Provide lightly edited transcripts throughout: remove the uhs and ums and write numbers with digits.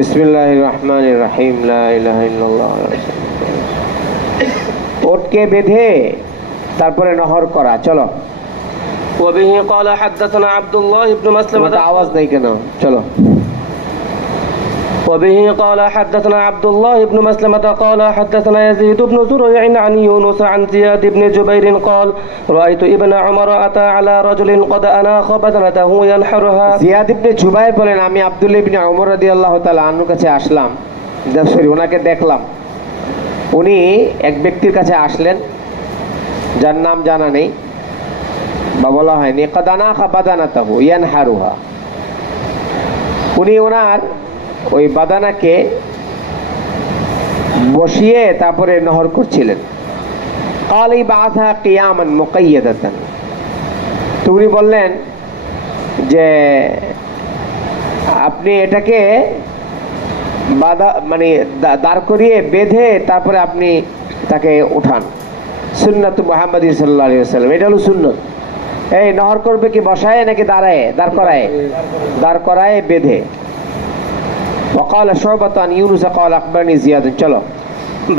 বিসমিল্লাহির রহমানির রহিম। লা ইলাহা ইল্লাল্লাহ। ওটকে বেঁধে তারপরে নহর করা। চলো। وبه قال حدثنا عبد الله بن مسلمة আওয়াজ দেই কেন? চলো। وبه قال حدثنا عبد الله بن مسلمة قال حدثنا يزيد بن زريع عن يونس عن زياد بن جبير قال رأيت ابن عمر أتى على رجل قد أناخ بدنته ينحرها। জিয়াদ ইবনে জুবাইর বলেন, আমি আব্দুল্লাহ ইবনে ওমর রাদিয়াল্লাহু তাআলা আনহুর কাছে আসলাম, ওনাকে দেখলাম। উনি এক ব্যক্তির কাছে আসলেন যার নাম জানা নেই বা বলা হয়নি। قد أناخ بدنته ينحرها। উনি ওনার ওই বাদানাকে বসিয়ে তারপরে নহর করছিলেন। قال بعثها قياما مقيدة। তো উনি বললেন যে আপনি এটাকে মানে দাঁড় করিয়ে বেঁধে তারপরে আপনি তাকে উঠান। সুন্নাত মুহাম্মদ সাল্লাল্লাহু আলাইহি ওয়াসাল্লাম, এটা হলো সুন্নত। এই নহর করবে কি বসায় নাকি দাঁড়ায়? দাঁড় করায়। দাঁড় করায় বেঁধে। وقال شعبة عن يونس قال أخبرني زياد। চলো।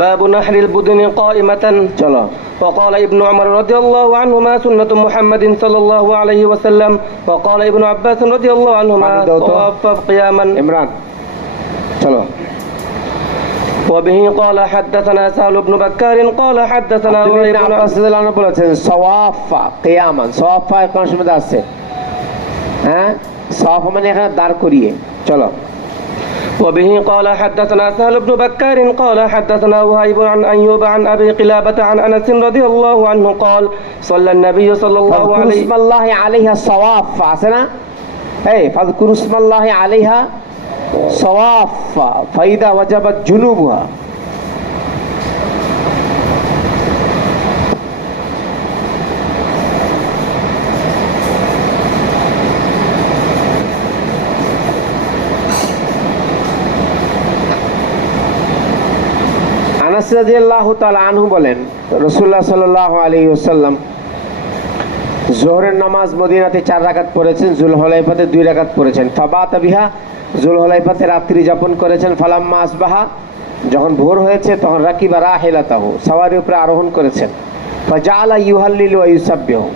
باب نحر البدن قائمة. চলো। وقال ابن عمر رضي الله عنهما سنة محمد صلى الله عليه وسلم. وقال ابن عباس رضي الله عنهما طواف قياما. ইমরান চলো। وبه قال حدثنا سهل بن بكار قال حدثنا ইবনে আব্বাস রাদিয়াল্লাহু আনহু বলেছেন সওয়াফা কিয়ামান। সওয়াফা কোন সময় আছে? হ্যাঁ, সওয়াফা মানে এখানে দাঁড় করিয়ে। চলো। وبه قال حدثنا سهل بن بكار قال حدثنا وهيب عن أيوب عن أبي قلابة عن أنس رضي الله عنه قال صلى النبي صلى الله عليه اسم الله عليها صواف عسنا. اي فاذكر اسم الله عليها صواف فإذا وجبت جنوبها. আনাস রাদিয়াল্লাহু তাআলা আনহু বলেন, রাসূলুল্লাহ সাল্লাল্লাহু আলাইহি ওয়াসাল্লাম যোহরের নামাজ মদিনাতে 4 রাকাত পড়েছেন, যুলহুলাইফাতে 2 রাকাত পড়েছেন। ফাবাতা বিহা, যুলহুলাইফাতে রাত্রি যাপন করেছেন। ফালাম্মা আসবাহা, যখন ভোর হয়েছে তখন রাকিবা রাহিলাতাহু, সাওয়ারির উপরে আরোহণ করেছেন। ফাজাআলা ইউহাল্লিলু ওয়া ইউসাব্বিহু,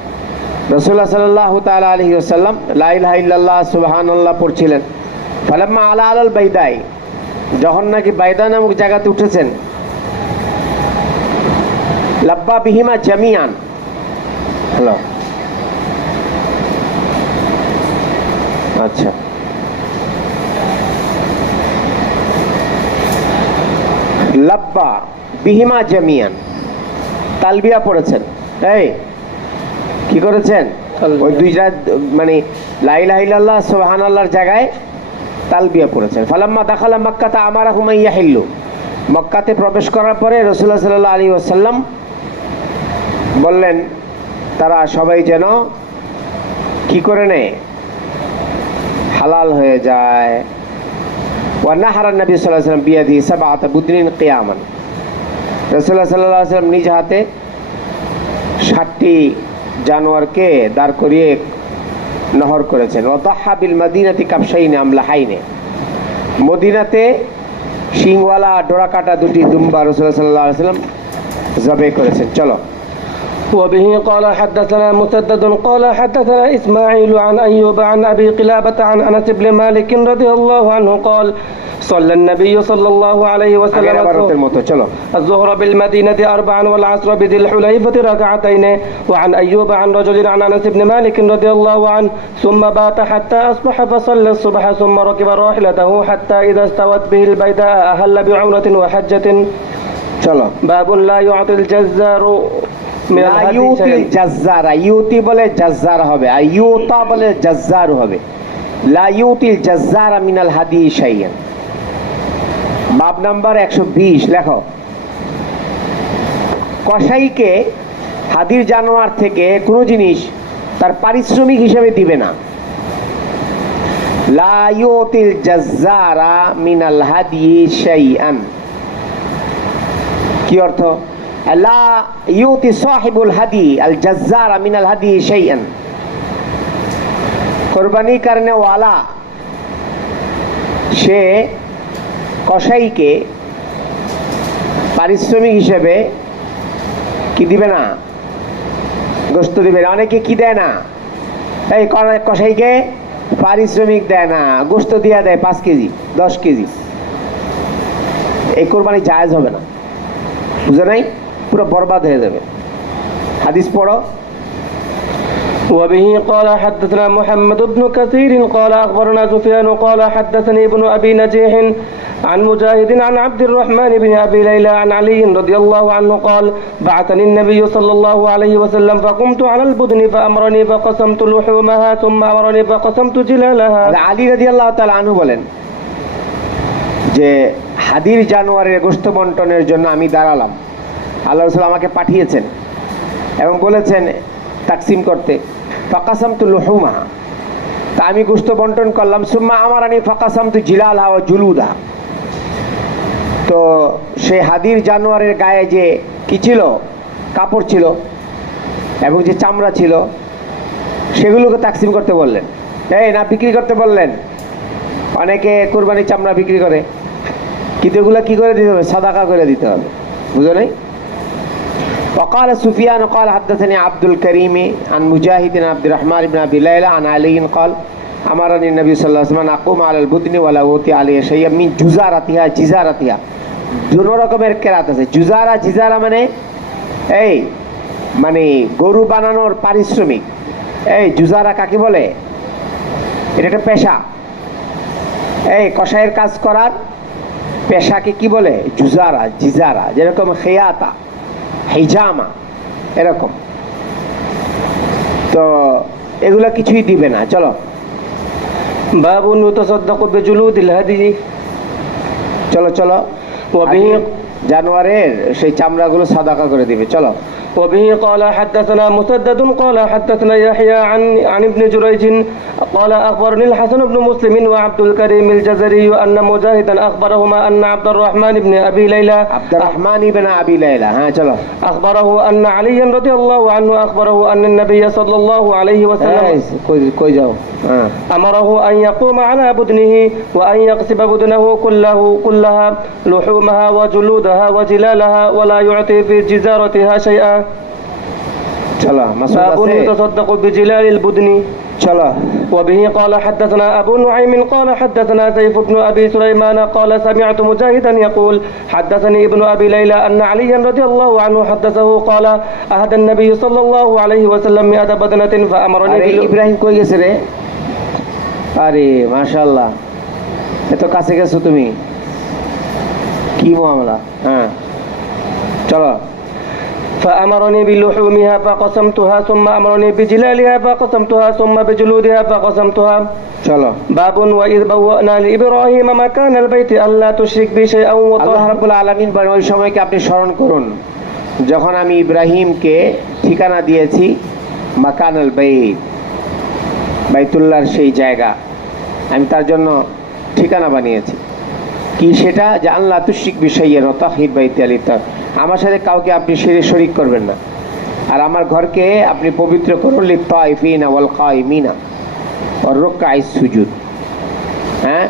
রাসূলুল্লাহ সাল্লাল্লাহু তাআলা আলাইহি ওয়াসাল্লাম লা ইলাহা ইল্লাল্লাহ সুবহানাল্লাহ পড়ছিলেন। ফালাম্মা আলা আলাল বাইদাই, যখন নাকি বাইদা নামক জায়গাতে উঠেছেন, লাব্বা বিহিমা জামিয়ান। হ্যালো, আচ্ছা, লাব্বা বিহিমা জামিয়ান, তালবিয়া পড়েছেন। এই কি করেছেন? ওই দুইটা মানে লা ইলাহা ইল্লাল্লাহ সুবহানাল্লাহর জায়গায় তালবিয়া পড়েছেন। ফালাম্মা দাখালা মক্কাতা আমারাহুম ইয়াহিল্লু, মক্কাতে প্রবেশ করার পরে রাসূলুল্লাহ সাল্লাল্লাহু আলাইহি ওয়াসাল্লাম বললেন তারা সবাই যেন কি করে নেয়, হালাল হয়ে যায়। ওয়া নাহারা নবী সাল্লাল্লাহু আলাইহি ওয়াসাল্লাম বিয়াদিহি সাবআতা বুদনিন কিয়ামান, রাসূলুল্লাহ সাল্লাল্লাহু আলাইহি ওয়াসাল্লাম নিজ হাতে 7টি জানোয়ারকে দাঁড় করিয়ে নহর করেছেন। ওয়া দাহা বিল মাদিনাতি কাবশাইন আমলাহাইনে, মদিনাতে শিংওয়ালা ডোরাকাটা 2টি দুম্বা রাসূলুল্লাহ সাল্লাল্লাহু আলাইহি ওয়াসাল্লাম জবে করেছেন। চলো। وبه قال حدثنا مسدد قال حدثنا إسماعيل عن أيوب عن أبي قلابة عن أنس بن مالك رضي الله عنه قال صلى النبي صلى الله عليه وسلم الظهر بالمدينة 4 والعصر بذي الحليفة ركعتين. وعن أيوب عن رجل عن أنس بن مالك رضي الله عنه ثم بات حتى أصبح فصلى الصبح ثم ركب راحلته حتى إذا استوت به البيداء أهل بعمرة وحجة. باب لا يعطي الجزار ইউতি বলে জাজ্জার হবে, আর ইউতা বলে জাজ্জার হবে। লা ইউতিল জাজ্জারা মিনাল হাদি শাইয়ান। বাব নাম্বার 120 লেখো। কসাইকে হাদির জানোয়ার থেকে কোনো জিনিস তার পারিশ্রমিক হিসেবে দিবে না। লা ইউতিল জাজ্জারা মিনাল হাদি শাইয়ান, কি অর্থ? লা ইউতি সাহিবুল হাদি আল জাজ্জারা মিনাল হাদি শাইআন, কোরবানি করনে ওয়ালা সে কসাইকে পারিশ্রমিক হিসেবে কি দিবে না? গোস্ত দিবে না। অনেকে কি দেয় না, এই কসাইকে পারিশ্রমিক দেয় না, গোস্ত দিয়া দেয় 5 কেজি 10 কেজি। এই কোরবানি জায়েজ হবে না, বুঝে নাই? পুরো বরবাদ হয়ে যাবে। হাদিস পড়ো। وبه قال حدثنا محمد بن كثير قال أخبرنا سفيان قال حدثني ابن أبي نجيح عن مجاهد عن عبد الرحمن بن أبي ليلى عن علي رضي الله عنه قال بعثني النبي صلى الله عليه وسلم فقمت على البدن فأمرني فقسمت لحومها ثم أمرني فقسمت جلالها. আলী রাদিয়াল্লাহু তাআলা আনহু বলেন যে হাদির জানোয়ারের গোশত বন্টনের জন্য আমি দাঁড়ালাম। আল্লাহ রাসূল আমাকে পাঠিয়েছেন এবং বলেছেন তাকসিম করতে। ফাকাসামতু লুহুমাহা, তা আমি গোশত বন্টন করলাম। সুম্মা আমারানি ফাকাসামতু জিলালহা ওয়া জুলুদা, তো সেই হাদির জানোয়ারের গায়ে যে কি ছিল, কাপড় ছিল এবং যে চামড়া ছিল, সেগুলোকে তাকসিম করতে বললেন। এই না বিক্রি করতে বললেন। অনেকে কোরবানির চামড়া বিক্রি করে, কিন্তু এগুলো কি করে দিতে হবে? সাদাকা করে দিতে হবে, বুঝো নাই? وقال سفيان قال حدثني عبد الكريم عن مجاهد عن عبد الرحمن بن ابي ليلى عن علي قال امرني النبي صلى الله عليه وسلم ان اقوم على البدن ولا اوتي عليه شيئا من جزارتها جزارتها. দুটো রকমের কেরাত আছে। জুজারা জিজারা মানে এই মানে গরু বানানোর পারিশ্রমিক। এই জুজারা কাকে বলে? এটা একটা পেশা। এই কসাইয়ের কাজ করার পেশাকে কি বলে? জুজারা জিজারা। যেরকম খেয়াতা, হিজামা, এরকম। তো এগুলা কিছুই দিবে না। চলো। باب يتصدق بجلود الهدي. চলো চলো। وبه জানোয়ারের সেই চামড়াগুলো সাদাকা করে দিবে। চলো। وبه قال حدثنا مسدد قال حدثنا يحيى عن ابن جريج قال أخبرني الحسن بن مسلم وعبد الكريم الجزري أن مجاهدا أخبرهما أن عبد الرحمن بن أبي ليلى হ্যাঁ চলো। أخبره أن علي رضي الله عنه أخبره أن النبي صلى الله عليه وسلم কই যাও? হ্যাঁ। أمره أن يقوم على بدنه وأن يقسم بدنه كلها لحومها وجلودها وجلالها ولا يعطي في جزارتها شيئا. চলো। باب يتصدق بجلال البدن. চলো। وبه قال حدثنا أبو نعيم قال حدثنا سيف بن أبي سليمان قال سمعت مجاهدا يقول حدثني ابن أبي ليلى أن عليا رضي الله عنه حدثه قال أهدى النبي صلى الله عليه وسلم 100 بدنة فأمرني ইব্রাহিম কই গেছে রে? আরে মাশাআল্লাহ, এত কাছে গেছো তুমি, কি মামলা? হ্যাঁ চলো। فأمرني بلحومها فقسمتها ثم أمرني بجلالها فقسمتها ثم بجلودها فقسمتها. চলো। باب وإذ بوأنا لإبراهيم مكان البيت ألا تشرك بي شيئا আল্লাহ রাব্বুল আলামিন বলেন, ওই সময়কে আপনি স্মরণ করুন যখন আমি ইব্রাহিমকে ঠিকানা দিয়েছি মাকানাল বাইত, বাইতুল্লাহর সেই জায়গা আমি তার জন্য ঠিকানা বানিয়েছি। কি সেটা? যে আল্লাহ তুশরিক বিশাইয়্যান ওয়া তাহিদ বাইতি আলিতা, আমার সাথে কাউকে আপনি শরীক করবেন না, আর আমার ঘরকে আপনি পবিত্র করুন লিত্তাইফিনা ওয়াল কাইমিনা ওয়ার রুকআইস সুজুদ। হ্যাঁ,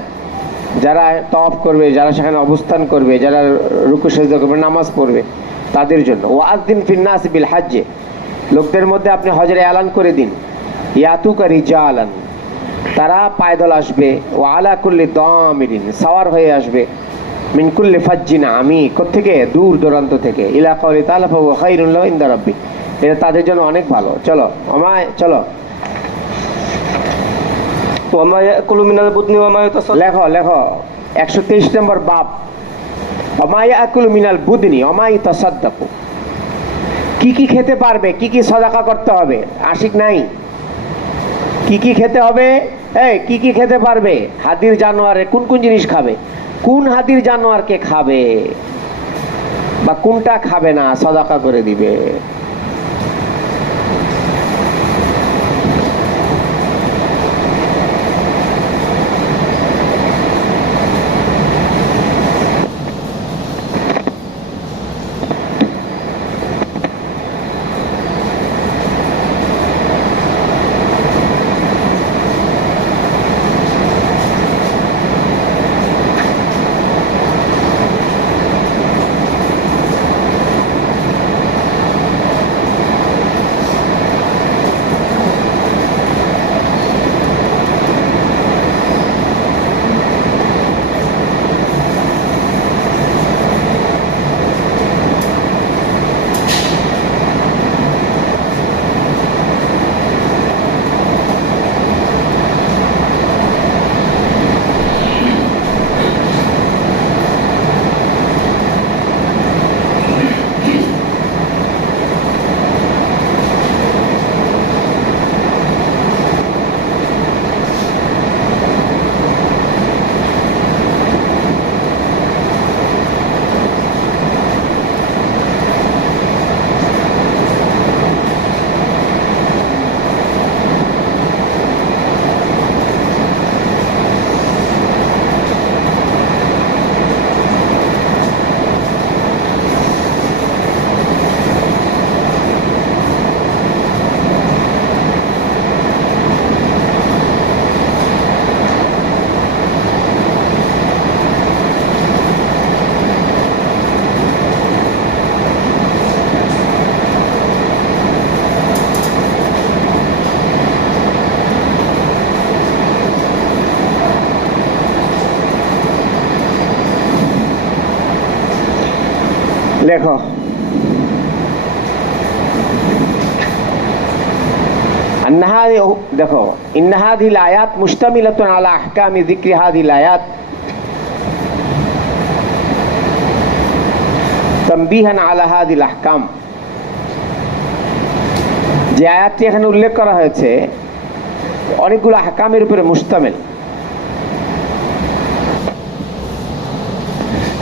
যারা তওয়াফ করবে, যারা সেখানে অবস্থান করবে, যারা রুকু সিজদা করবে, নামাজ পড়বে, তাদের জন্য। ওয়াযিন ফিন নাস বিল হজ্জে, লোকদের মধ্যে আপনি হজের এলান করে দিন। ইয়াতুকা রিজালান, তারা পায়দল আসবে। ওয়া আলা কুল্লি দামিরিন, সাওয়ার হয়ে আসবে। মিন কুল্লি ফাজ্জিন আমিক, কোত্থেকে? দূর দূরান্ত থেকে। ইলা কাউলি তাআলা ফাহুয়া খায়রুন লাহু ইনদা রাব্বি, এটা তাদের জন্য অনেক ভালো। চলো আমায়, চলো وما يأكل من البطن وما يتصدق. লেখো লেখো 123 নম্বর বাব। ওমা ইয়াকুলু মিনাল বুদনি ওমা ইয়াতাসাদ্দাকু, কি কি খেতে পারবে, কি কি সাদাকা করতে হবে? আশিক নাই, কি কি খেতে হবে? এই কি কি খেতে পারবে? হাদির জানোয়ারে কোন কোন জিনিস খাবে, কোন হাদির জানোয়ারকে খাবে বা কোনটা খাবে না, সাদাকা করে দিবে। লেখো দেখো ইন্ন হাযিহিল আয়াত মুশতামিলাতুন আলা আহকামি যিকরি হাযিহিল আয়াত তানবীহান আলা হাযিহিল আহকাম। যে আয়াতটি এখানে উল্লেখ করা হয়েছে অনেকগুলো আহকামের উপরে মুশতামিল।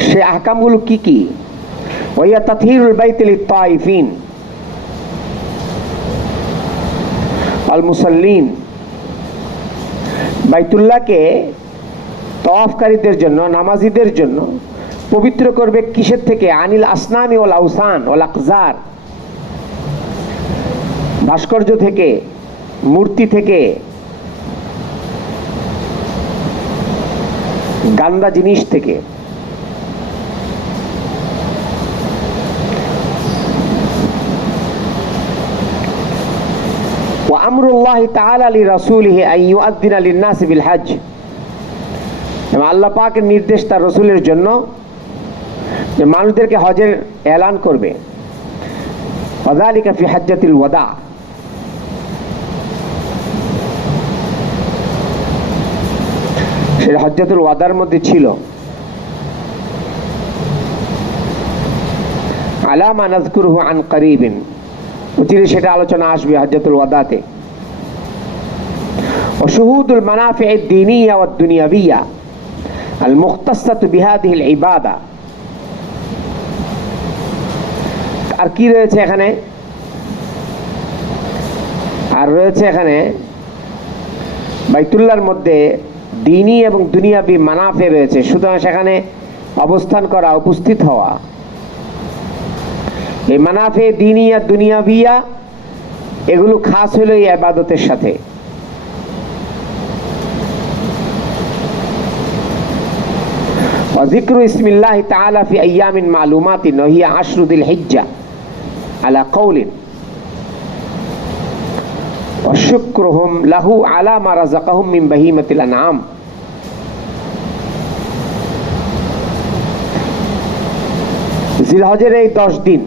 সে আহকামগুলো কি কি? ওয়া তাতহীরুল বাইতি লিত-তাইফিন আল মুসাল্লিন, বাইতুল্লাহকে তাওয়াফকারীদের জন্য, নামাজীদের জন্য পবিত্র করবে কিসের থেকে? আনিল আসনামি ওয়াল আওসান ওয়াল আকজার, ভাস্কর্য থেকে, মূর্তি থেকে, গান্দা জিনিস থেকে। আমরুল্লাহি তাআলা লিরাসূলিহি আন ইউআযযিনা লিন-নাসি বিল হজ, এবং আল্লাহ পাকের নির্দেশ তার রাসূলের জন্য যে মানুষদেরকে হজের এলান করবে। ওয়াযালিকা ফি হাজ্জাতিল ওয়াদা, সেটা হজ্জাতুল ওয়াদার মধ্যে ছিল। আলা মা নাযকুরুহু আন করিবিন, অচিরে সেটা আলোচনা আসবে হজ্জাতুল ওয়াদাতে। ওয়াশুহুদুল মানাফি'আদ দীনিয়া ওয়াদ দুনিয়াবিয়া আল মুখতাসাতু বিহাদিহিল ইবাদা। আর কি রয়েছে এখানে? আর রয়েছে এখানে বাইতুল্লাহর মধ্যে দ্বীনি এবং দুনিয়াবি মানাফে রয়েছে, সুতরাং সেখানে অবস্থান করা, উপস্থিত হওয়া। এই মানাফে দ্বীনি আর দুনিয়াবিয়া এগুলো খাস হলো এই ইবাদতের সাথে। وذكر اسم الله تعالى في أيام معلومات وهي 10 ذي الحجة على قول وشكرهم له على ما رزقهم من بهيمة الأنعام। জিলহজের এই 10 দিন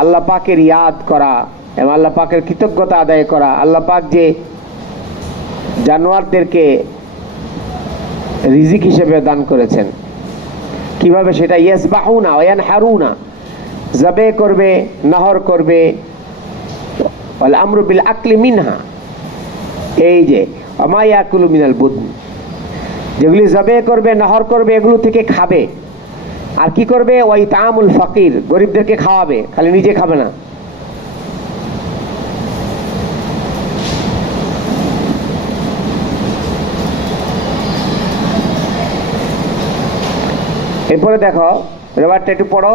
আল্লাহ পাকের ইয়াদ করা এবং আল্লাহ পাকের কৃতজ্ঞতা আদায় করা। আল্লাহ পাক যে জানোয়ারদেরকে রিজিক হিসেবে দান করেছেন, কিভাবে সেটা? ইয়াসবাহুনা ওয়া ইয়ানহারুনা, জবে করবে, নহর করবে। ওয়াল আমরু বিল আকলি মিনহা, এই যে ওমা ইয়াকুলু মিনাল বুদন, যেগুলি জবে করবে, নহর করবে, এগুলো থেকে খাবে। আর কি করবে? ওয়া ইতামুল ফাকির, গরিবদেরকে খাওয়াবে, খালি নিজে খাবে না। এরপরে দেখো রেওয়ায়াতটা একটু পড়ো।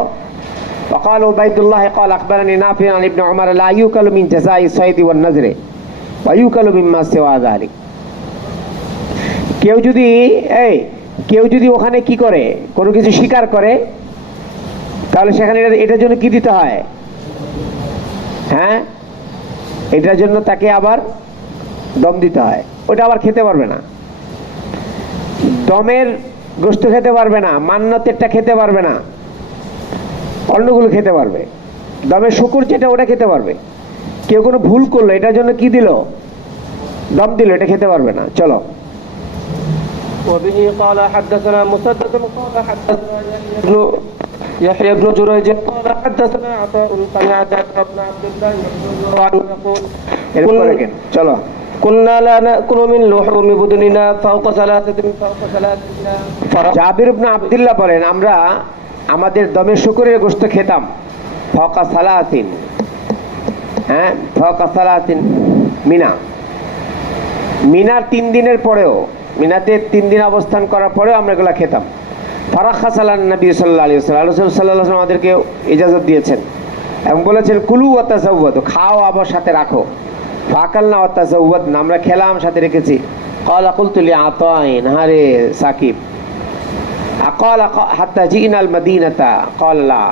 وقال عبيد الله قال اخبرني نافع عن ابن عمر لا يؤكل من جزاء الصيد والنذر ويؤكل مما سوى ذلك। কেউ যদি ওখানে কি করে, কোনো কিছু শিকার করে, তাহলে সেখানে এটার জন্য কি দিতে হয়? হ্যাঁ, এটার জন্য তাকে আবার দম দিতে হয়। ওটা আবার খেতে পারবে না, দমের গোশত খেতে পারবে না, মান্নতেরটা খেতে পারবে না, অন্যগুলো খেতে পারবে। দমের শুকুর যেটা, ওটা খেতে পারবে। কেউ কোনো ভুল করলো, এটার জন্য কি দিল? দম দিল, এটা খেতে পারবে না। চলো। وبه قال حدثنا مسدد قال حدثنا يحيى بن جريج قال حدثنا عطاء سمع جابر بن عبد الله رضي الله عنه يقول চলো كنا لا نأكل من لحوم بدننا فوق ثلاثة জাবির ইবনে আব্দুল্লাহ বলেন, আমরা আমাদের দমের শুকরের গোশত খেতাম ফাওকা সালাতিন, হ্যাঁ, ফাওকা সালাতিন মিনার 3 দিনের পরেও, মিনাতে 3 দিন অবস্থান করার পরেও আমরা এগুলা খেতাম। ফারাখাসালান নবী সাল্লাল্লাহু আলাইহি ওয়াসাল্লাম, রাসূল সাল্লাল্লাহু আলাইহি ওয়াসাল্লাম আমাদেরকে ইজাজত দিয়েছেন এবং বলেছেন কুলু ওয়া তাযাওয়াদু, খাও আবার সাথে রাখো। ফাকালনা ওয়া তাযাওয়াদনা, আমরা খেলাম সাথে রেখেছি। ক্বালা কুলতু লি আতাইন, হারে সাকিব, আকালা হাত্তা জিনাল মদিনাতা ক্বালা লা।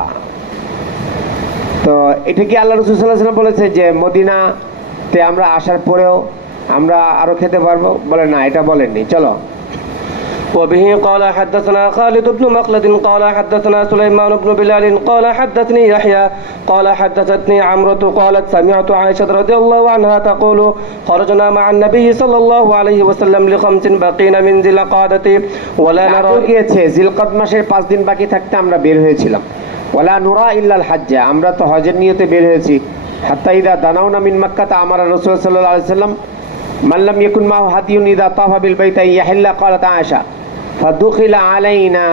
তো এটা কি আল্লাহ রাসূল সাল্লাল্লাহু আলাইহি ওয়াসাল্লাম বলেছে যে মদিনাতে আমরা আসার পরেও আমরা আরো খেতে পারবো? বলে না, এটা বলেননি। চলো। وبه قال حدثنا خالد بن مخلد قال حدثنا سليمان بن بلال قال حدثني يحيى قال حدثتني عمرة قالت سمعت عائشة رضي الله عنها تقول خرجنا مع النبي صلى الله عليه وسلم لخمس بقين من ذي القعدة ولا রাতও نرى গিয়েছে, জিলকদ মাসের 5 দিন বাকি থাকতে আমরা বের হয়েছিলাম। ওয়ালা নুরা ইল্লাল হাজ্জা, আমরা তো হজের নিয়তে বের হয়েছি। হাত্তা ইদা দানাউনা মিন মক্কাতা আমারা রাসূল সাল্লাল্লাহু আলাইহি ওয়াসাল্লাম মান লাম ইয়াকুন মাহু হাদিয়ুন ইদা তাফা বিল বাইতি ইয়াহিল্লা ক্বালাত আয়েশা ফাদুখিলা আলাইনা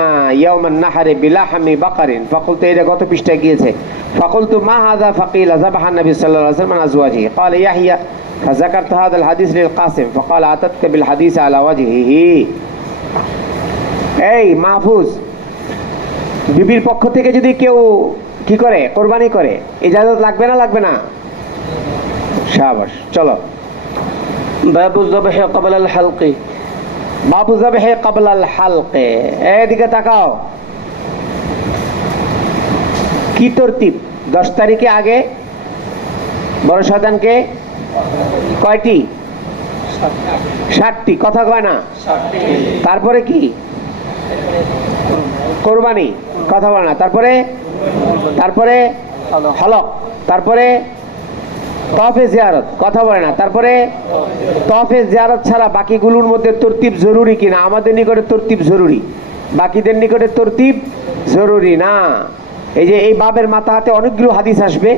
ইয়াওমান নাহরি বিলাহমি বাকারিন ফাকুলতু, এটা গত পৃষ্ঠায় গিয়েছে। ফাকুলতু মা হাযা ফাকিলা যাবাহা নবী সাল্লাল্লাহু আলাইহি ওয়াসাল্লাম আজওয়াজিহি ক্বালা ইয়াহইয়া ফাযাকারতু হাযা আল হাদিস লিল কাসিম ফাকালা আতাতকা বিল হাদিস আলা ওয়াজহিহি। এই মাহফুজ, বিবির পক্ষ থেকে যদি কেউ কি করে, কোরবানি করে, ইজাজত লাগবে না লাগবে না? শাবাশ, চলো। باب الذبح قبل الحلق বাবু যাবহে ক্বাবলাল হালকে, এদিকে তাকাও। কি তরতিব? 10 তারিখে আগে বড় শয়তানকে কয়টি? 60টি, কথা কয় না। তারপরে কি? কোরবানি, কথা বলে না। তারপরে হলক, তারপরে তওয়াফে জিয়ারত, কথা বলে না। তারপরে তওয়াফে জিয়ারত ছাড়া বাকিগুলোর মধ্যে তরতিব জরুরি কিনা? আমাদের নিকটে তরতিব জরুরি, বাকিদের নিকটে তরতিব জরুরি না। এই যে এই বাবের মাথা হাতে অনেকগুলো হাদিস আসবে।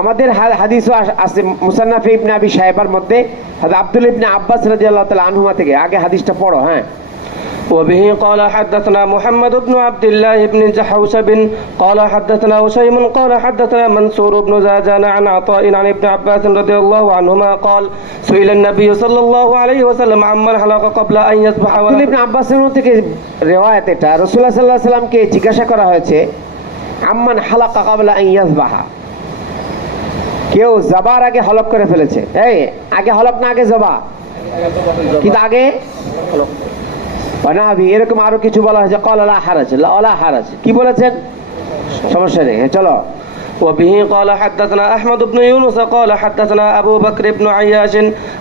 আমাদের হাদিসও আছে মুসান্নাফে ইবনে আবি শাইবার মধ্যে হযরত আব্দুল্লাহ ইবনে আব্বাস রাদিয়াল্লাহু তাআলা আনহুমা থেকে। আগে হাদিসটা পড়ো। হ্যাঁ। وبه قال حدثنا محمد بن عبد الله بن جحوشب قال حدثنا هشيم قال حدثنا منصور بن زاجان عن عطاء عن ابن عباس رضي الله عنهما قال سئل النبي صلى الله عليه وسلم عمن حلق قبل ان يذبح আব্দুল্লাহ ইবনে আব্বাসের থেকে রিওয়ায়াত এটা। রাসূলুল্লাহ সাল্লাল্লাহু আলাইহি সাল্লামকে জিজ্ঞাসা করা হয়েছে আম্মান হালাকা ক্বাবলা আন ইয়াযবাহা, কেউ জবার আগে হলক করে ফেলেছে। এই আগে হলক না আগে জবা? কিন্তু আগে অনাবি, এরকম আরো কিছু বলা হয়েছে। ক্বালা লা হারাজ, লা হারাজ, কি বলেছেন? সমস্যা নেই। হ্যাঁ, চলো। وبه قال حدثنا احمد بن يونس قال حدثنا ابو بكر بن عياش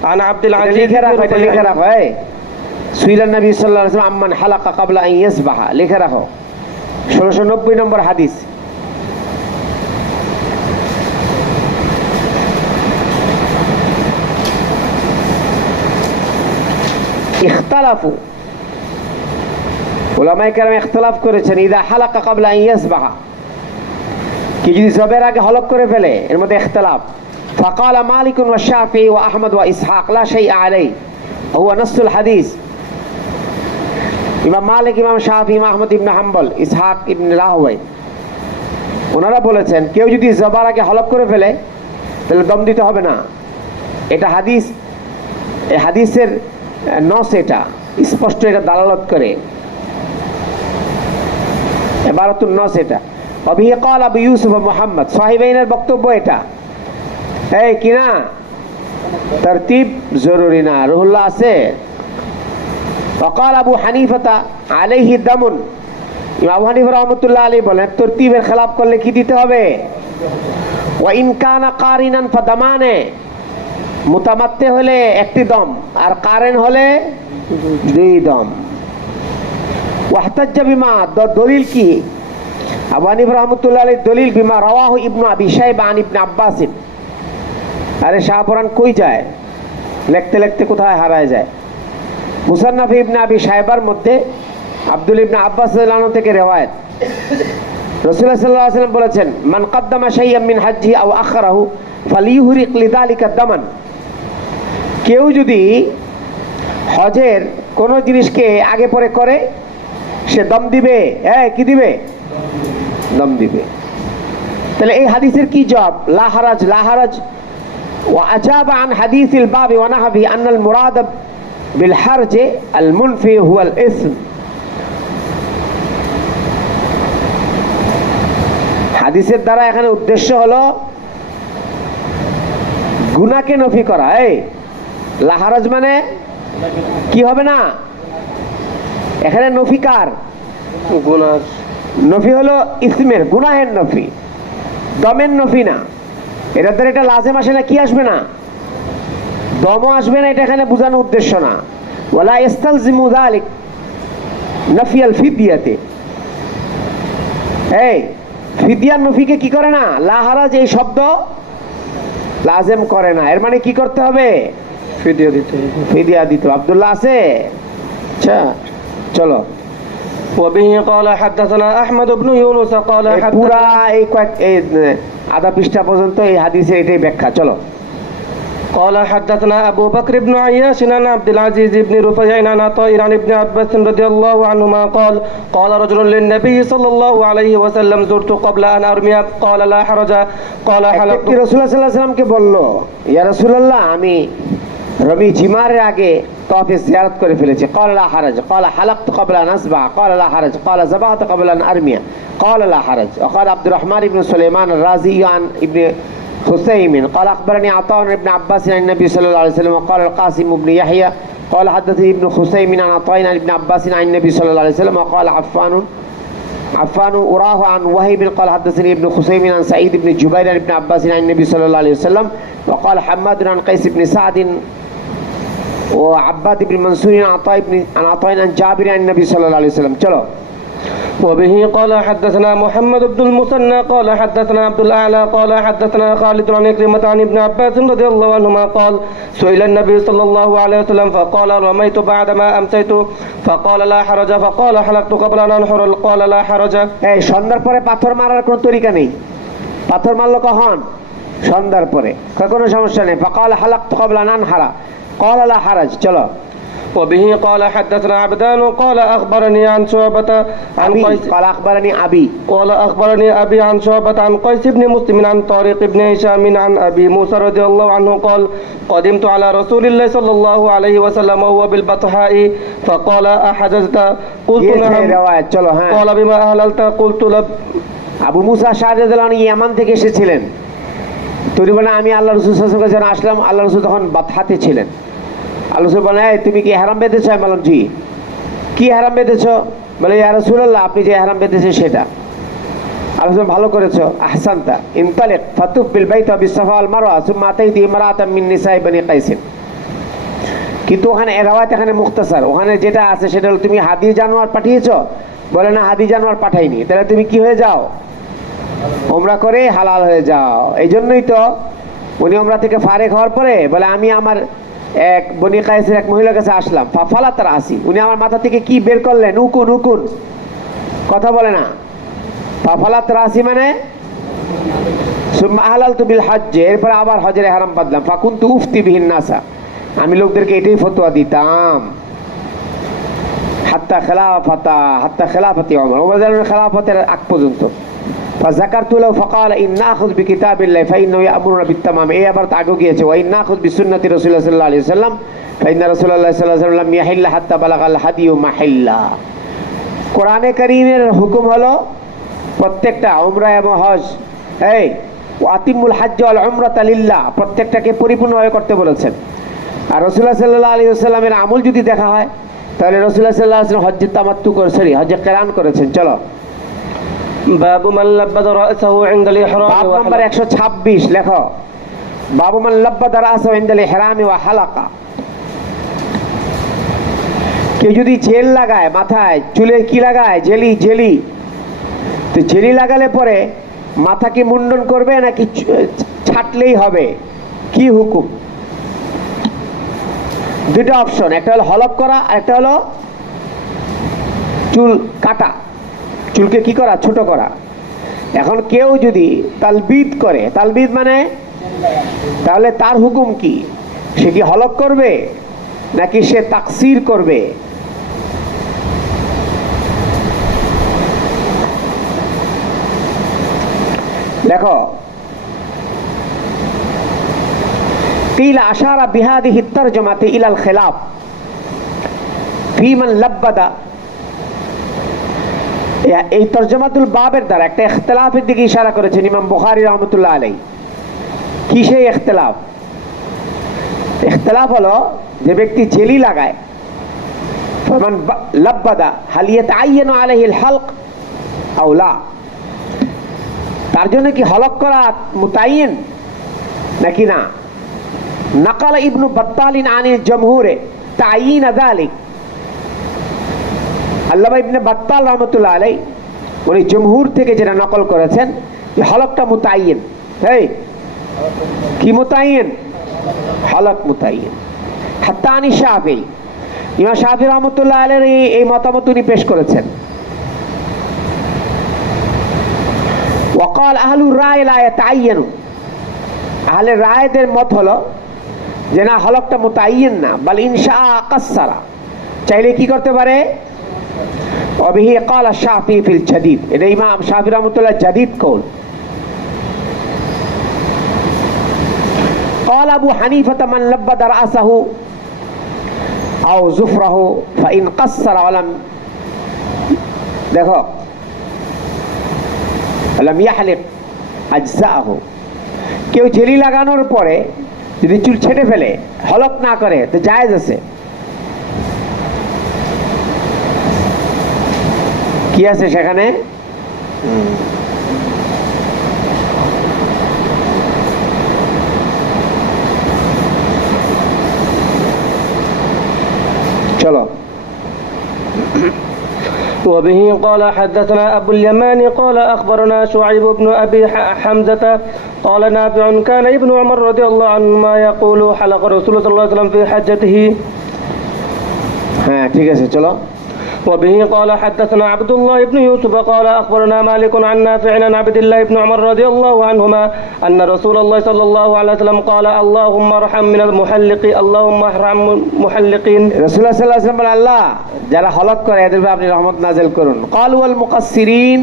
عن عبد العزيز লিখে রাখো। এই সুইলান নবী সাল্লাল্লাহু আলাইহি ওয়াসাল্লাম আম্মান হালাকা ক্বাবলা আন ইয়াযবাহা, লিখে রাখো। 1690 নম্বর হাদিস। ইখতালাফু, উলামায়ে কেরাম ইখতিলাফ করেছেন ইদা হালাকা ক্বাবলা আন ইয়াযবাহা, কি যদি জবের আগে হলক করে ফেলে, এর মধ্যে ইখতিলাফ। ফাকালা মালিক ওয়া শাফিঈ ওয়া আহমদ ওয়া ইসহাক লা শাইআ আলাইহি হুয়া নাসুল হাদিস। ইমাম মালিক, ইমাম শাফিঈ, ইমাম আহমদ ইবনে হাম্বল, ইসহাক ইবনে রাহওয়াই, ওনারা বলেছেন কেউ যদি জবার আগে হলক করে ফেলে তাহলে দম দিতে হবে না। এটা হাদিস, এই হাদিসের নস, এটা স্পষ্ট, এটা দালালত করে। ইবারাতুন নস এটা। অবিহি ক্বাল আবু ইউসুফ ওয়া মুহাম্মদ, সাহিবাইনের বক্তব্য এটা। এই কিনা তরতিব জরুরি না, রুহুল্লাহ আছে। ওয়াকাল আবু হানিফাতা আলাইহি দামুন, আবু হানিফা রাহমাতুল্লাহ আলাইহি বলেন তরতিবের খেলাফ করলে কি দিতে হবে? ওয়া ইন কানা কারিনান ফাদামানে, মুতামাত্তি হলে একটি দম, আর কারেন হলে 2 দম। ওয়াহতাজ্জা বিমা, দলিল কি? আবু হানিফা রাহমাতুল্লাহ আলাইহি দলিল বিমা রাওয়াহু ইবনু আবি শাইবা আন ইবনে আব্বাস। আরে শাহপুরান কই যায়, লিখতে লিখতে কোথায় হারায় যায়। মুসান্নাফ ইবনে আবি শাইবার মধ্যে আব্দুল্লাহ ইবনে আব্বাস রাদিয়াল্লাহু আনহু থেকে রিওয়ায়াত। রাসূলুল্লাহ সাল্লাল্লাহু আলাইহি ওয়াসাল্লাম বলেছেন মান কদ্দামা শাইয়ান মিন হাজ্জিহি আও আখরাহু ফালিয়ুহরিক লিযালিকা দামান, কেউ যদি হজের কোন জিনিসকে আগে পরে করে সে দম দিবে। কি দিবে? দম দিবে। তাহলে এই হাদিসের কি জবাব? লা হারাজ, লা হারাজ। ওয়া আজাবা আন হাদিসিল বাবি ওয়া নাহাবি আন্নাল মুরাদ বিল হারজ আল মুনফি হুয়াল ইসম। হাদিসের দ্বারা এখানে উদ্দেশ্য হলো গুনাহকে নফি করা। এই লা হারাজ মানে কি হবে না? এখানে নফি কার? গুনাহ। নফি হলো ইসমের, গুনাহের নফি, দমের নফি না। এটার দ্বারা এটা লাজেম আসে না, কি আসবে না? দমও আসবে না। এটা এখানে বোঝানোর উদ্দেশ্য না। ওয়ালা ইস্তালজিমু যালিক, নফিয়াল ফিদিয়াতে। এই ফিদিয়ার নফিকে কি করে না? লা হারাজ এই শব্দ লাজেম করে না। এর মানে কি করতে হবে? ফিদিয়া দিতে হবে। ফিদিয়া দিতে। আব্দুল্লাহ আছে? আচ্ছা চলো। وبه قال حدثنا أحمد بن يونس قال এই পুরা এই কয়েক এই আধা পৃষ্ঠা পর্যন্ত এই হাদিসের এটাই ব্যাখ্যা। চলো। قال حدثنا أبو بكر بن عياش عن عبد العزيز بن رفيع عن عطاء عن ابن عباس رضي الله عنهما قال قال رجل للنبي صلى الله عليه وسلم زرت قبل أن أرمي قال لا حرج قال حلقت রাসূলুল্লাহ সাল্লাল্লাহু আলাইহি ওয়াসাল্লামকে বলল, ইয়া রাসূলুল্লাহ আমি রবি জিমারের আগে তাওয়াফে জিয়ারত করে ফেলেছি। قال لا حرج قال حلقت قبل أن أسبح قال لا حرج قال ذبحت قبل أن أرمي قال لا حرج وقال عبد الرحمن بن سليمان الرازي عن ابن خثيم قال أخبرني عطاء بن عباس عن النبي صلى الله عليه وسلم وقال القاسم بن يحيى قال حدثني ابن خثيم عن عطاء عن ابن عباس عن النبي صلى الله عليه وسلم وقال عفان أراه عن وهيب قال حدثني ابن خثيم عن سعيد بن جبير عن ابن عباس عن النبي صلى الله عليه وسلم وقال حماد عن قيس بن سعد وعباد بن منصور عن عطاء عن جابر عن النبي صلى الله عليه وسلم. چلو. وبه قال حدثنا محمد بن المثنى قال حدثنا عبد الأعلى قال حدثنا خالد عن عكرمة عن ابن عباس رضي الله عنهما قال سئل النبي صلى الله عليه وسلم فقال رميت بعدما أمسيت فقال لا حرج فقال حلقت قبل أن أنحر قال لا حرج. এই সন্ধ্যার পরে পাথর মারার কোনো তরিকা নেই। পাথর মারলো কখন? সন্ধ্যার পরে। কোনো সমস্যা নেই। فقال حلقت قبل أن أنحر قال لا حرج. চলো। وبه قال حدثنا عبدان قال أخبرني عن شعبة عن قيس قال أخبرني أبي قال أخبرني أبي عن شعبة عن قيس بن مسلم عن طارق بن هشام عن أبي موسى رضي الله عنه قال قدمت على رسول الله صلى الله عليه وسلم وهو بالبطحاء فقال أحججت قلت نعم قال بما أهللت قلت لب. আবু মুসা আশআরী রাদিয়াল্লাহু আনহু ইয়ামান থেকে এসেছিলেন। তিনি বলেন আমি আল্লাহ রাসূল সাল্লাল্লাহু আলাইহি ওয়াসাল্লাম আসলাম, আল্লাহ রাসূল তখন বাতহাতে ছিলেন। আল্লাহ রাসূল বলেন এই তুমি কি ইহরাম বেঁধেছো? আমি বললাম জি। কি ইহরাম বেঁধেছো? বলে ইয়া রাসূলুল্লাহ আপনি যে ইহরাম বেঁধেছেন সেটা। আল্লাহ রাসূল ভালো করেছো, আহসানতা ইনতালিক ফাতুফ বিল বাইত ওয়া বিস সাফা ওয়াল মারওয়া সুম্মা আতাইতি ইমরাতাম মিন নিসাই বনি কাইস। কিন্তু ওখানে রাওয়াত এখানে মুখতাসার, ওখানে যেটা আছে সেটা হলো তুমি হাদি জানোয়ার পাঠিয়েছো? বলে না হাদি জানোয়ার পাঠাইনি। তাহলে তুমি কি হয়ে যাও? ওমরা করে হালাল হয়ে যাও। এই জন্যই তো উনি ওমরা থেকে ফারেক হওয়ার পরে বলে আমি আমার এক বনি কায়েসের এক মহিলার কাছে আসলাম। ফাফালাত রাসি, উনি আমার মাথা থেকে কি বের করলেন? উকুন উকুন, কথা বলে না। ফাফালাত রাসি মানে সুম্মা আহলালতু বিল হজ্জ, এরপরে আবার হজের ইহরাম বাঁধলাম। ফাকুনতু উফতি বিহিন নাসা, আমি লোকদেরকে এটাই ফতোয়া দিতাম। হাত্তা খেলাফতি ওমর, ওমরের খেলাফতের আগ পর্যন্ত। فذكرت له فقال إن نأخذ بكتاب الله فإنه يأمرنا بالتمام. এই আবার আগে গিয়েছে ওয়া ইন নাখুয বিসুন্নতি রাসূলুল্লাহ সাল্লাল্লাহু আলাইহি ওয়াসাল্লাম فإن رسول الله صلى الله عليه وسلم لم يحل حتى بلغ الهدي محلا. কোরআনে কারীমের হুকুম হলো প্রত্যেকটা উমরা এবং হজ এই ওয়াতিমুল হজ্জ ওয়াল উমরাতা লিল্লাহ, প্রত্যেকটাকে পরিপূর্ণভাবে করতে বলেছেন। আর রাসূলুল্লাহ সাল্লাল্লাহু আলাইহি ওয়াসাল্লামের আমল যদি দেখা হয় তাহলে রাসূলুল্লাহ সাল্লাল্লাহু আলাইহি ওয়াসাল্লাম হজ্জে তামাত্তু করেছেন, হজ্জে কিরান করেছেন। চলো। باب من لبد رأسه عند الإحرام. বাব নাম্বার 126 লেখো। বাবু মান লাব্বাদা রাসাহু ইনদাল ইহরামি ওয়া হালাকা। কেউ যদি জেল লাগায় মাথায়, চুলে কি লাগায়? জেলি। তো জেলি লাগালে পরে মাথাকে মুন্ডন করবে নাকি ছাটলেই হবে? কি হুকুম? দুটো অপশন, একটা হলো হলক করা আর একটা হলো চুল কাটা, চুলকে কি করা? ছোট করা। এখন কেউ যদি তালবিদ করে, তালবিদ মানে, তাহলে তার হুকুম কি? সে কি হলক করবে নাকি সে তাকসির করবে? দেখো قيل أشار بهذه الترجمة إلى الخلاف في من لبد. এই তরজমাতুল বাবের দ্বারা একটা ইখতিলাফের দিকে ইশারা করেছেন ইমাম বুখারী রাহমাতুল্লাহ আলাইহি। কি সেই ইখতিলাফ? ইখতিলাফ হলো যে ব্যক্তি জেলি লাগায়, ফামান লাব্বাদা হাল ইয়াতাআয়্যানু আলাইহিল হালক আও লা, তার জন্য কি হলক করা মুতায়্যিন নাকি না? নাকালা ইবনু বাত্তালিন আনিল জামহুরে তা'য়িন যালিক আল্লামা ইবনে বাত্তাল রহমতুল্লাহ আলাই উনি জমহুর থেকে যেটা নকল করেছেন যে হলকটা মুতায়্যিন। এই কি মুতায়্যিন? হলক মুতায়্যিন। হাত্তানি শাফি, ইমাম শাফি রহমতুল্লাহ আলাইহির এই মতামত উনি পেশ করেছেন। ওয়াকাল আহলুর রায় লা ইয়াতাআয়্যানু, আহলে রায়দের মত হলো যে না, হলকটা মুতায়্যিন না, বাল ইনশা কাসসারা, চাইলে কি করতে পারে। ওয়াবিহি ক্বালা শাফি ফিল জাদীদ, এটা ইমাম শাফি রহমতুল্লাহ জাদীদ কওল। قال أبو حنيفة من لبد رأسه أو زفره فإن قصر ولم দেখো لم يحلق أجزاءه, কেউ জেলি লাগানোর পরে যদি চুল ছেটে ফেলে, হলক না করে, তো জায়েজ আছে। কি আছে সেখানে? চলো। وبه قال حدثنا أبو اليمان قال أخبرنا شعيب بن أبي حمزة قال نافع كان ابن عمر رضي الله عنهما يقول حلق رسول الله صلى الله عليه وسلم في حجته. হ্যাঁ ঠিক আছে, চলো। وبه قال حدثنا عبد الله بن يوسف قال أخبرنا مالك عن نافع عن عبد الله بن عمر رضي الله عنهما أن رسول الله صلى الله عليه وسلم قال اللهم ارحم من المحلق اللهم ارحم محلقين. রাসূলুল্লাহ সাল্লাল্লাহু আলাইহি ওয়াসাল্লাম বলেন, আল্লাহ যারা হলক করে এদের উপর আপনি রহমত নাযিল করুন। ক্বালু ওয়াল মুকাসসিরিন,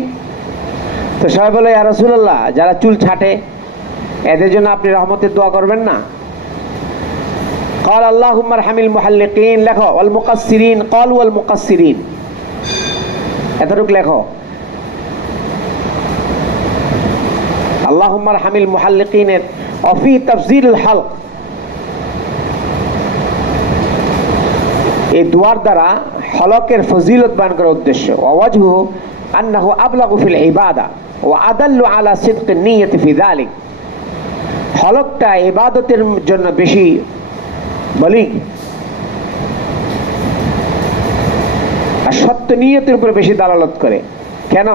তো সবাই বলে ইয়া রাসূলুল্লাহ যারা চুল ছাটে এদের জন্য আপনি রহমতের দোয়া করবেন না। قال اللهم ارحم المحلقين, লেখো ওয়াল মুকাসসিরিন, ক্বালু ওয়াল মুকাসসিরিন, এতটুকু লেখো। اللهم ارحم المحلقين وفي تفضيل الحلق, এই দুয়ার দ্বারা হলকের ফজিলত বয়ান করার উদ্দেশ্য। ওয়াজহু আন্নাহু আবলাগু ফিল ইবাদা ওয়া আদাল্লু আলা সিদকিন নিয়তি ফি যালিক, হলকটা ইবাদতের জন্য বেশি বলিগ আর সত্য নিয়তের উপর বেশি দালালত করে। কেন?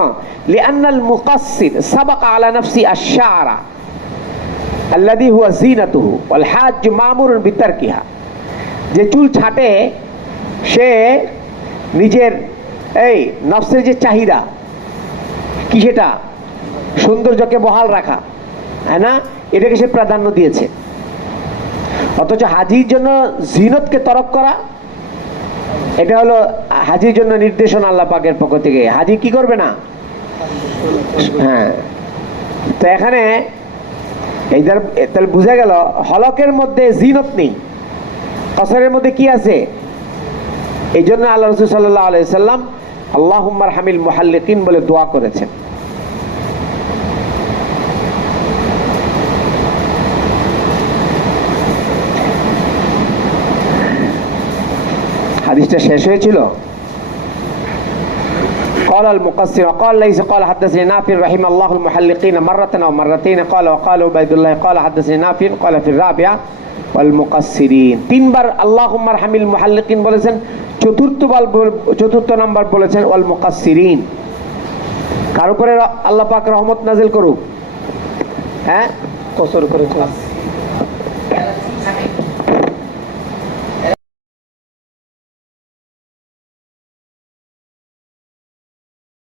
লিআন্নাল মুকাসসির সাবাকা আলা নাফসি আশ-শা'রা আল্লাযী হুয়া যিনাতুহু ওয়াল হাজ্জ মা'মুরুন বিতারকিহা, যে চুল ছাটে সে নিজের এই নফসের যে চাহিদা কি, সেটা সৌন্দর্যকে বহাল রাখা, হ্যাঁ না, এটাকে সে প্রাধান্য দিয়েছে। অথচ হাজির জন্য জিনতকে তরক করা, এটা হলো হাজির জন্য নির্দেশনা আল্লাহ পাকের পক্ষ থেকে। হাজি কি করবে না? হ্যাঁ, তো এখানে এইটার তাহলে বুঝা গেল হলকের মধ্যে জিনত নেই, কসরের মধ্যে কি আছে। এই জন্য আল্লাহ রাসূল সাল্লাল্লাহু আলাইহি সাল্লাম আল্লাহুম্মা আরহামিল মুহাল্লিকিন বলে দোয়া করেছেন। হাদিসটা শেষ হয়েছিল। قال المقصر وقال ليس قال حدثني نافع رحم الله المحلقين مرة أو مرتين قال وقال عبيد الله قال حدثني نافع قال في الرابعة والمقصرين, তিনবার আল্লাহুম্মা আরহামিল মুহাল্লিকিন বলেছেন, চতুর্থ নাম্বার বলেছেন ওয়াল মুকাসসিরিন। কার উপরে আল্লাহ পাক রহমত নাযিল করুক? হ্যাঁ, কসর করেছেন।